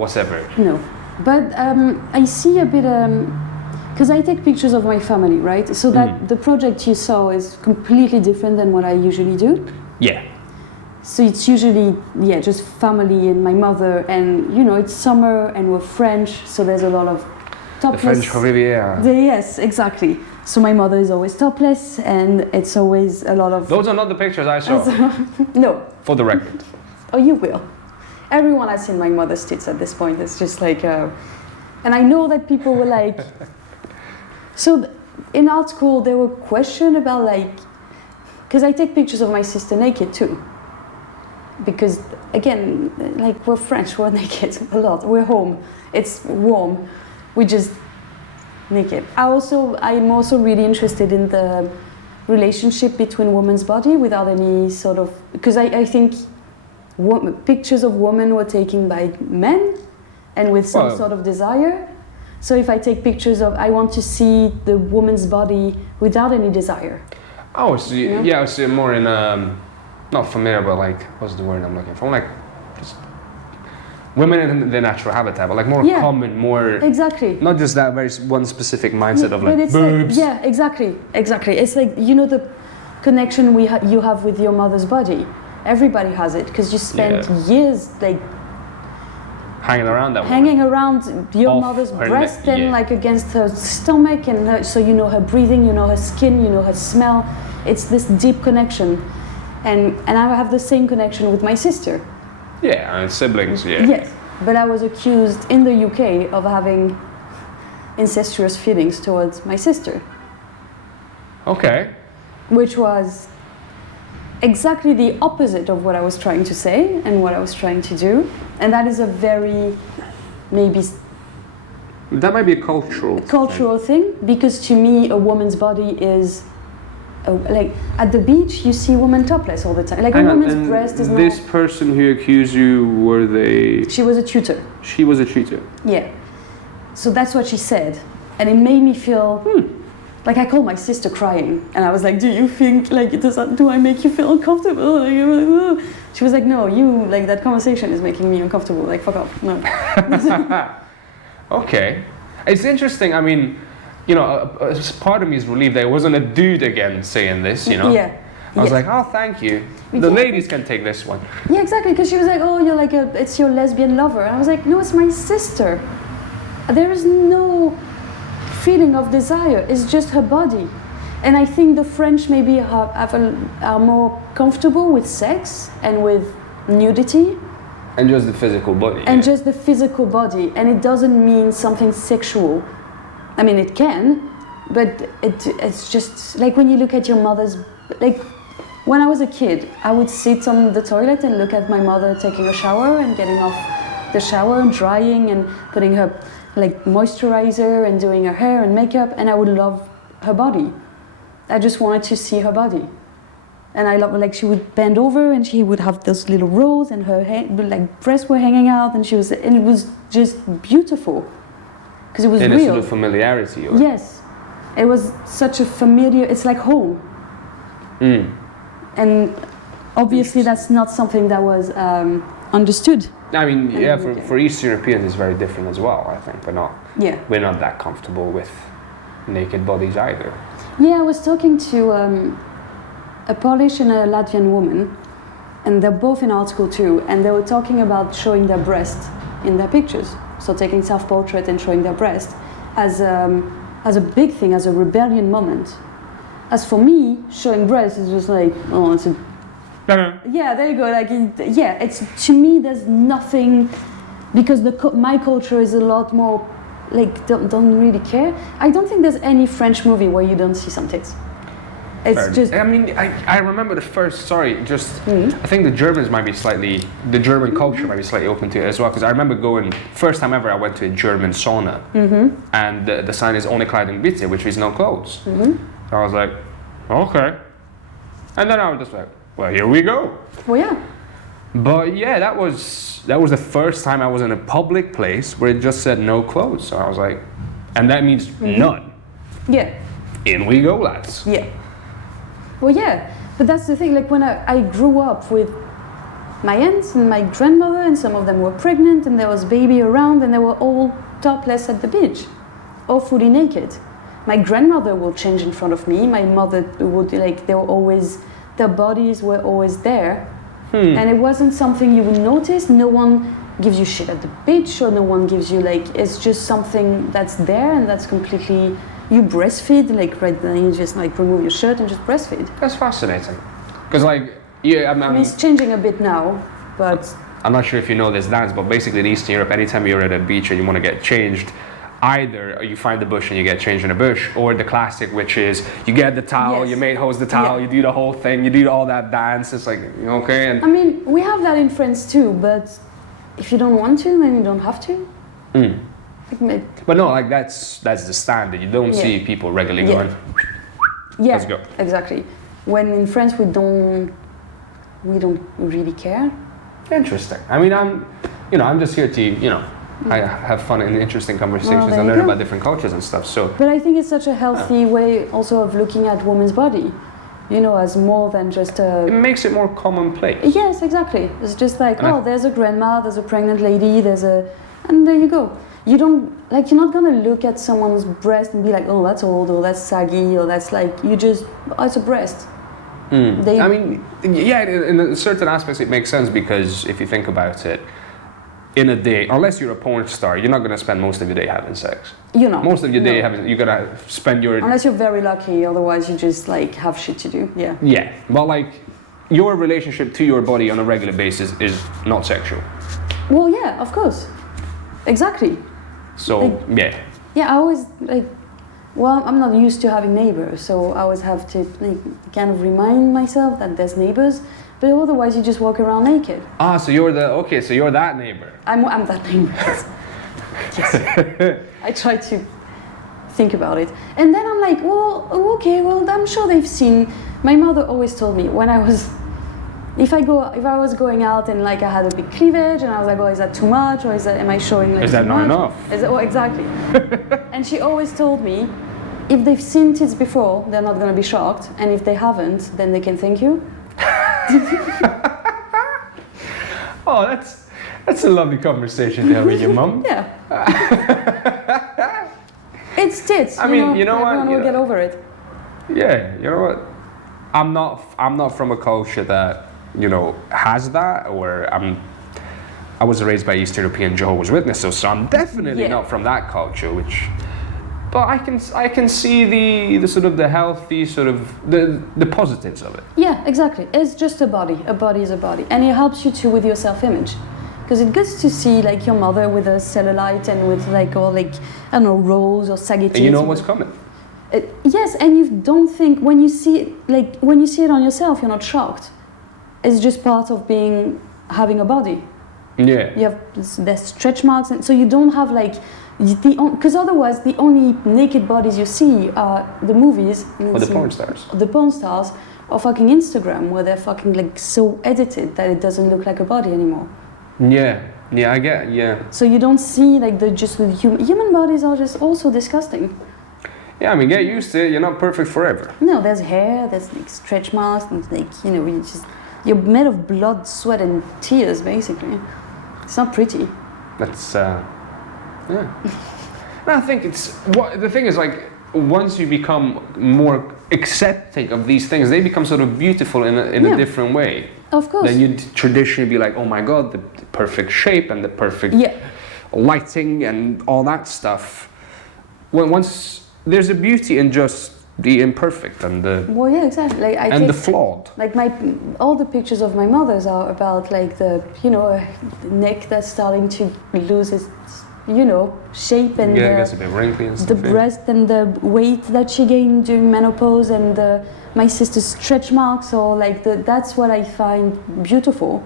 whatever. No, but I see a bit, because I take pictures of my family, right? So that the project you saw is completely different than what I usually do. Yeah. So it's usually, just family and my mother, and it's summer and we're French, so there's a lot of topless. The French Riviera. Yes, exactly. So my mother is always topless, and it's always a lot of... Those are not the pictures I saw. No. For the record. Oh, you will. Everyone has seen my mother's tits at this point. It's just like... and I know that people were like... So in art school, there were questions about like... Because I take pictures of my sister naked too. Because, again, like, we're French, we're naked a lot. We're home, it's warm, we just naked. I'm also really interested in the relationship between women's body without any sort of... Because I think pictures of women were taken by men and with some sort of desire. So if I take pictures of... I want to see the woman's body without any desire. Oh, so yeah, it's more in... not familiar, but like, what's the word I'm looking for? Like, just women in their natural habitat, but like more common, more... Exactly. Not just that very one specific mindset of like boobs. Like, exactly. It's like, the connection you have with your mother's body. Everybody has it, because you spent years like... Hanging around that Hanging around your mother's breast and like against her stomach, and so you know her breathing, you know her skin, you know her smell. It's this deep connection. And I have the same connection with my sister. Yeah, and siblings, Yes, but I was accused in the UK of having incestuous feelings towards my sister. Okay. Which was exactly the opposite of what I was trying to say and what I was trying to do. And that is a very, maybe... That might be a cultural thing, because to me, a woman's body is... like at the beach, you see women topless all the time. Like a woman's breast is not... This person who accused you, were they... She was a tutor. She was a tutor. Yeah. So that's what she said. And it made me feel... Like I called my sister crying. And I was like, do you think, like, do I make you feel uncomfortable? Like, she was like, no, like, that conversation is making me uncomfortable. Like, fuck off, no. Okay. It's interesting, I mean... part of me is relieved that it wasn't a dude again saying this, Yeah. I was like, oh, thank you. The ladies can take this one. Yeah, exactly, because she was like, oh, you're like it's your lesbian lover. And I was like, no, it's my sister. There is no feeling of desire, it's just her body. And I think the French maybe are more comfortable with sex and with nudity. And just the physical body. And just the physical body, and it doesn't mean something sexual. I mean, it can, but it's just like when you look at your mother's... Like, when I was a kid, I would sit on the toilet and look at my mother taking a shower and getting off the shower and drying and putting her, like, moisturizer and doing her hair and makeup, and I would love her body. I just wanted to see her body. And I love, like, she would bend over and she would have those little rolls and her like breasts were hanging out, and it was just beautiful. Because it was real. And a sort of familiarity. Or... Yes. It was such a familiar... It's like home. And obviously that's not something that was understood. I mean, for East Europeans it's very different as well, I think. We're not that comfortable with naked bodies either. Yeah, I was talking to a Polish and a Latvian woman, and they're both in art school too, and they were talking about showing their breast in their pictures. So taking self-portrait and showing their breast as a big thing, as a rebellion moment. As for me, showing breasts is just like, oh, it's a... Yeah, there you go. Like, it's, to me, there's nothing, because my culture is a lot more, like, don't really care. I don't think there's any French movie where you don't see some tits. It's just... I mean, I remember the first, I think the German culture might be slightly open to it as well, because I remember first time ever I went to a German sauna, and the sign is only clad in bitte, which is no clothes. So I was like, okay. And then I was just like, well, here we go. Well, yeah. But yeah, that was the first time I was in a public place where it just said no clothes. So I was like, and that means none. Yeah. In we go, lads. Yeah. Well, yeah, but that's the thing, like when I grew up with my aunts and my grandmother, and some of them were pregnant, and there was baby around, and they were all topless at the beach, all fully naked. My grandmother would change in front of me. My mother would, like, they were always, their bodies were always there. And it wasn't something you would notice. No one gives you shit at the beach, or no one gives you, like, it's just something that's there, and that's completely, you breastfeed, like, right then you just, like, remove your shirt and just breastfeed. That's fascinating. Because, like, yeah, I mean, it's changing a bit now, but... I'm not sure if you know this dance, but basically in Eastern Europe, anytime you're at a beach and you want to get changed, either you find the bush and you get changed in a bush, or the classic, which is you get the towel, your mate holds the towel, you do the whole thing, you do all that dance. It's like, okay. And I mean, we have that in France too, but if you don't want to, then you don't have to. But no, like that's the standard. You don't see people regularly going. Let's go. Exactly. When in France we don't really care. Interesting. I mean, I'm just here to, I have fun and interesting conversations and learn about different cultures and stuff. So, but I think it's such a healthy way also of looking at women's body, as more than just a... It makes it more commonplace. Yes, exactly. It's just like, there's a grandma, there's a pregnant lady, and there you go. You don't, like, you're not gonna look at someone's breast and be like, oh, that's old, or that's saggy, or that's like, it's a breast. I mean, yeah, in certain aspects it makes sense, because if you think about it, in a day, unless you're a porn star, you're not going to spend most of your day having sex. Most of your day you're going to spend your... Unless you're very lucky, otherwise you just, like, have shit to do, Yeah, but, like, your relationship to your body on a regular basis is not sexual. Well, yeah, of course. Exactly. So, like, Yeah, I always, like... Well, I'm not used to having neighbors, so I always have to, like, kind of remind myself that there's neighbors. But otherwise, you just walk around naked. So you're that neighbor. I'm that neighbor. Yes. I try to think about it. And then I'm like, well, okay, well, I'm sure they've seen. My mother always told me when I was, if I was going out and, like, I had a big cleavage and I was like, oh, is that too much? Or am I showing, like, is that not enough? Exactly. And she always told me, if they've seen tits before, they're not going to be shocked. And if they haven't, then they can thank you. Oh, that's a lovely conversation to have with your mum. Yeah. It's tits. I mean, you know what? Everyone will get over it. Yeah, you know what? I'm not from a culture that has that, or I was raised by East European Jehovah's Witnesses, so I'm definitely not from that culture. But I can see the sort of the healthy sort of the positives of it. Yeah, exactly. It's just a body. A body is a body, and it helps you too with your self-image, because it's good to see, like, your mother with a cellulite and with, like, all, like, I don't know, rolls or saggy tits. And you know what's coming. Yes, and you don't think when you see it on yourself, you're not shocked. It's just part of having a body. Yeah. You have there's stretch marks, and so you don't have, like, because otherwise the only naked bodies you see are the movies. Or the porn stars. The porn stars, or fucking Instagram, where they're fucking, like, so edited that it doesn't look like a body anymore. Yeah, I get, So you don't see, like, human bodies are just also disgusting. Yeah, I mean, get used to it. You're not perfect forever. No, there's hair, there's, like, stretch marks, and, like, you're made of blood, sweat, and tears, basically. It's not pretty. That's, yeah. No, I think the thing is, like, once you become more accepting of these things, they become sort of beautiful in a different way. Of course. Then you'd traditionally be like, oh my God, the perfect shape and the perfect lighting and all that stuff. Once there's a beauty in just the imperfect and the exactly. Like, the flawed. Like, all the pictures of my mother's are about, like, the neck that's starting to lose its shape, and it gets a bit wrinkly and stuff. The breast and the weight that she gained during menopause, and my sister's stretch marks, or, like, that's what I find beautiful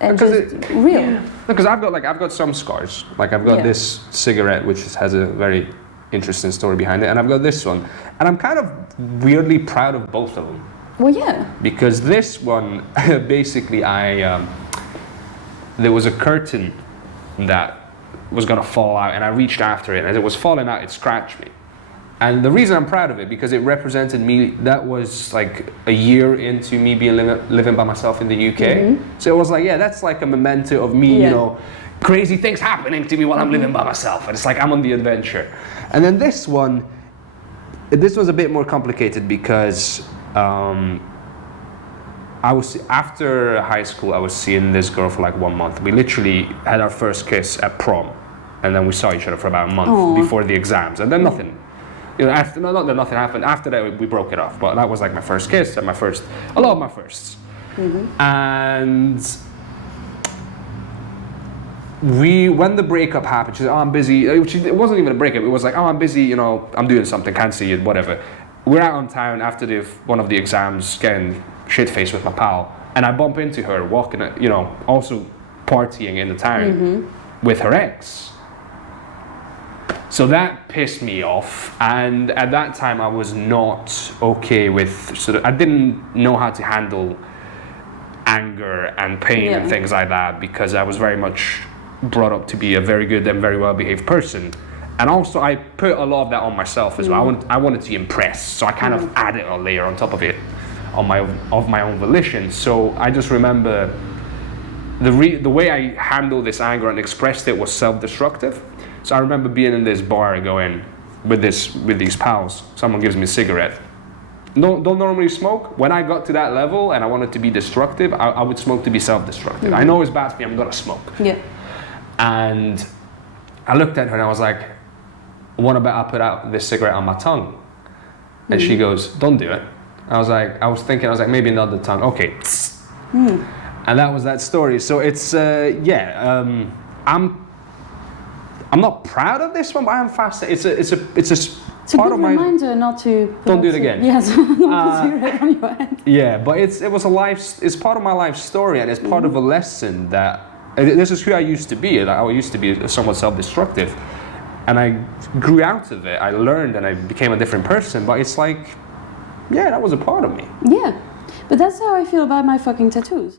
and just real. Yeah. Because I've got some scars. Like, I've got this cigarette, which has a very interesting story behind it, and I've got this one, and I'm kind of weirdly proud of both of them. Well, yeah. Because this one, basically, there was a curtain that was gonna fall out, and I reached after it, and as it was falling out, it scratched me. And the reason I'm proud of it, because it represented me, that was like a year into me being living by myself in the UK. So it was like, yeah, that's like a memento of me, you know, crazy things happening to me while I'm living by myself. And it's like, I'm on the adventure. And then this one, this was a bit more complicated because I was, after high school, I was seeing this girl for like 1 month. We literally had our first kiss at prom. And then we saw each other for about a month before the exams. And then nothing. You know, after, no, not that nothing happened. After that, we broke it off. But that was like my first kiss and my first, a lot of my firsts. And when the breakup happened, she said, oh, I'm busy. It wasn't even a breakup. It was like, oh, I'm busy, you know, I'm doing something, can't see you, whatever. We're out on town after one of the exams, getting shit-faced with my pal. And I bump into her walking, you know, also partying in the town with her ex. So that pissed me off, and at that time I was not okay with, I didn't know how to handle anger and pain and things like that, because I was very much brought up to be a very good and very well-behaved person. And also I put a lot of that on myself as well. I wanted to impress, so I kind of added a layer on top of it of my own volition. So I just remember the way I handled this anger and expressed it was self-destructive. So I remember being in this bar going with these pals. Someone gives me a cigarette. Don't normally smoke. When I got to that level and I wanted to be destructive, I would smoke to be self-destructive. I know it's bad for me, I'm gonna smoke. Yeah. And I looked at her and I was like, what about I put out this cigarette on my tongue? And she goes, don't do it. I was like, maybe not the tongue. Okay. And that was that story. So it's, I'm not proud of this one, but I'm fascinated. It's a part of my reminder not to. Don't do it again. Yes, not to cigarette on your head. Yeah, but it's part of my life story, and it's part of a lesson that this is who I used to be. I used to be somewhat self-destructive, and I grew out of it. I learned, and I became a different person. But it's like, yeah, that was a part of me. Yeah, but that's how I feel about my fucking tattoos.